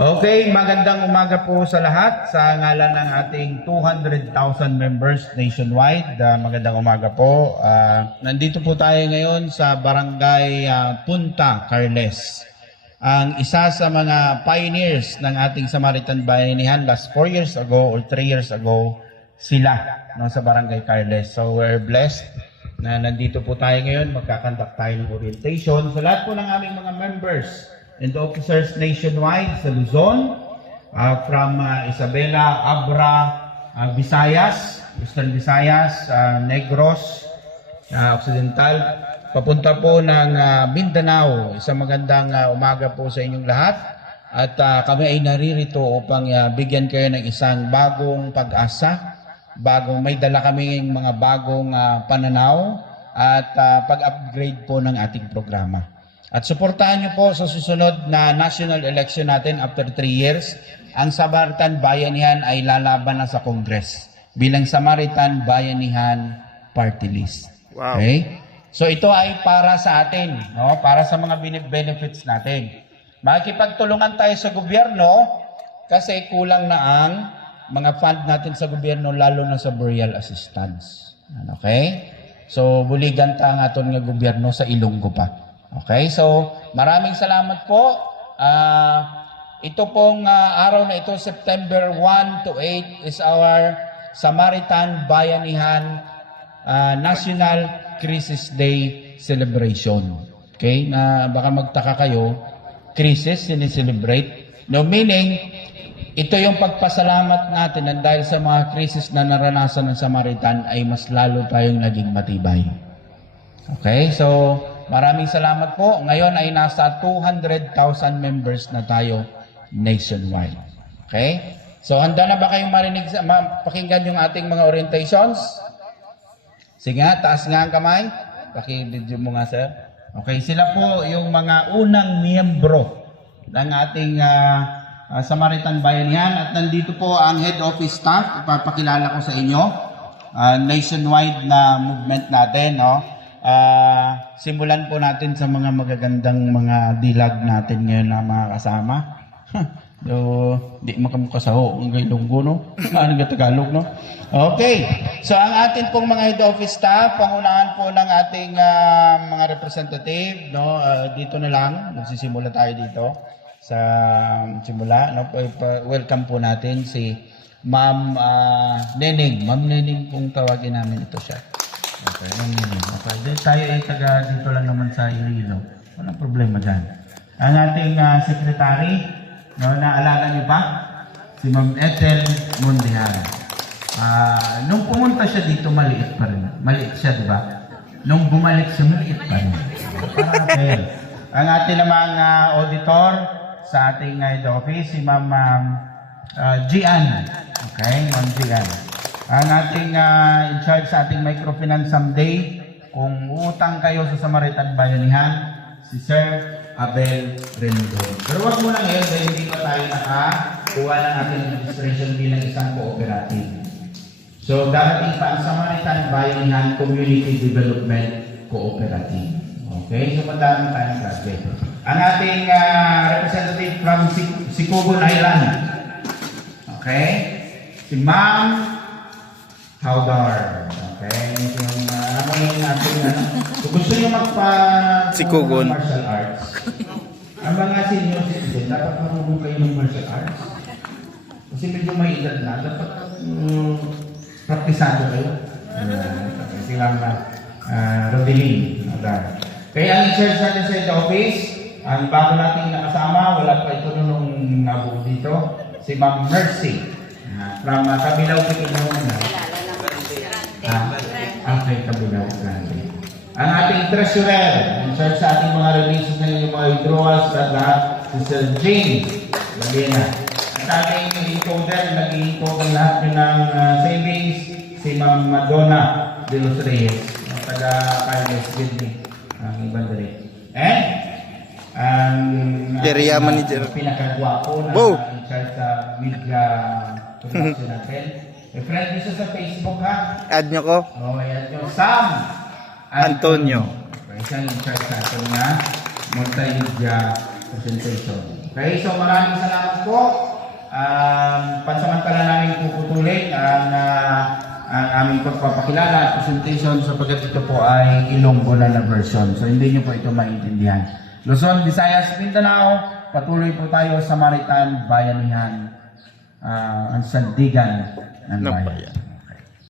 Okay, magandang umaga po sa lahat sa ngalan ng ating 200,000 members nationwide. Magandang umaga po. Nandito po tayo ngayon sa Barangay Punta Carles. Ang isa sa mga pioneers ng ating Samaritan Bayanihan last 4 years ago or 3 years ago, sila sa Barangay Carles. So we're blessed na nandito po tayo ngayon. Magkakandak tayo ng orientation. Sa lahat po ng aming mga members and officers nationwide sa Luzon, from Isabela, Abra, Visayas, Eastern Visayas, Negros, Occidental, papunta po ng Mindanao. Isang magandang umaga po sa inyong lahat. At kami ay naririto upang bigyan kayo ng isang bagong pag-asa. May dala kaming mga bagong pananaw at pag-upgrade po ng ating programa. At suportahan niyo po sa susunod na national election natin after 3 years, ang Samaritan Bayanihan ay lalaban na sa Congress bilang Samaritan Bayanihan Party List. Wow. Okay? So ito ay para sa atin, no? Para sa mga benefits natin. Makikipagtulungan tayo sa gobyerno kasi kulang na ang mga fund natin sa gobyerno, lalo na sa burial assistance. Okay? So buligan ta ang aton nga gobyerno sa Ilonggo pa. Okay, so maraming salamat po. Ito pong araw na ito, September 1 to 8, is our Samaritan Bayanihan National Crisis Day Celebration. Okay, na baka magtaka kayo, crisis, sinicelebrate. No, meaning, ito yung pagpasalamat natin na dahil sa mga crisis na naranasan ng Samaritan ay mas lalo tayong naging matibay. Okay, so maraming salamat po. Ngayon ay nasa 200,000 members na tayo nationwide. Okay? So, handa na ba kayong pakinggan yung ating mga orientations? Sige nga, taas nga ang kamay. Paki-video mo nga, sir. Okay, sila po yung mga unang miyembro ng ating Samaritan Bayanihan. At nandito po ang head office staff. Ipapakilala ko sa inyo. Nationwide na movement natin, no? Simulan po natin sa mga magagandang mga dilag natin ngayon na mga kasama. Di makamukha sa ho, ang Ilonggo, no? Ano nga Tagalog, no? Okay. So, ang atin pong mga head office staff, pangunahan po ng ating mga representative, no? Dito na lang, magsisimula tayo dito sa simula, no? Welcome po natin si Ma'am Nening. Ma'am Nening kung tawagin namin ito siya. Okay, okay. Tayo ay taga dito lang naman sa Iloilo. Walang problema dyan. Ang ating secretary, no, naalala niyo pa? Si Ma'am Ethel Mondial. Nung pumunta siya dito, maliit pa rin. Maliit siya, di ba? Nung bumalik siya, maliit pa rin. Okay. Ang ating namang auditor sa ating head office, si Ma'am Gian. Okay, Ma'am Gian. Ang ating in charge sa ating microfinance someday, kung utang kayo sa Samaritan Bayanihan, si Sir Abel Rendon. Pero wag muna ngayon dahil hindi pa tayo nakakuha ng ating registration bilang isang cooperative. So darating pa ang Samaritan Bayanihan Community Development Cooperative. Okay, so madami tayong project. Ang ating representative from Sicogon Island. Okay, si Ma'am Howdar. Okay? Yung, ano yung ating, kung gusto nyo Sikugon. martial arts, ang mga senior citizen, dapat marunong kayo ng martial arts. Kasi medyo may edad na, dapat praktisado kayo. Silang Rodelin. Kaya ang in-charge natin sa head office, ang bago natin nakasama, wala pa ito nung nabuo dito, si Ma'am Mercy. From Kabilaw, Pikinong. Okay, Kabilaw. Ang ating treasurer, in charge sa ating mga releases na yung mga withdrawals at lahat, si Sir James Lagena. At ating encoder, nag-i-encode ang lahat yun ng savings, si Ma'am Madonna de los Reyes, taga-Carlos Gildi, ang ibang dali. Ang Area manager. Pinakagwapo na in charge sa media production natin. Friend nyo sa Facebook, ha? Add nyo ko. Add nyo. Sam Antonio. Okay, siyang in charge sa atin na multimedia presentation. Okay, so maraming salamat po. Pansamantala namin puputulin ang aming pagpapakilala at presentation sapagkat ito po ay Ilonggo na version. So hindi nyo po ito maintindihan. Luzon, Visayas, Mindanao, patuloy po tayo sa Maritime Bayanihan, ang sandigan ng bayan.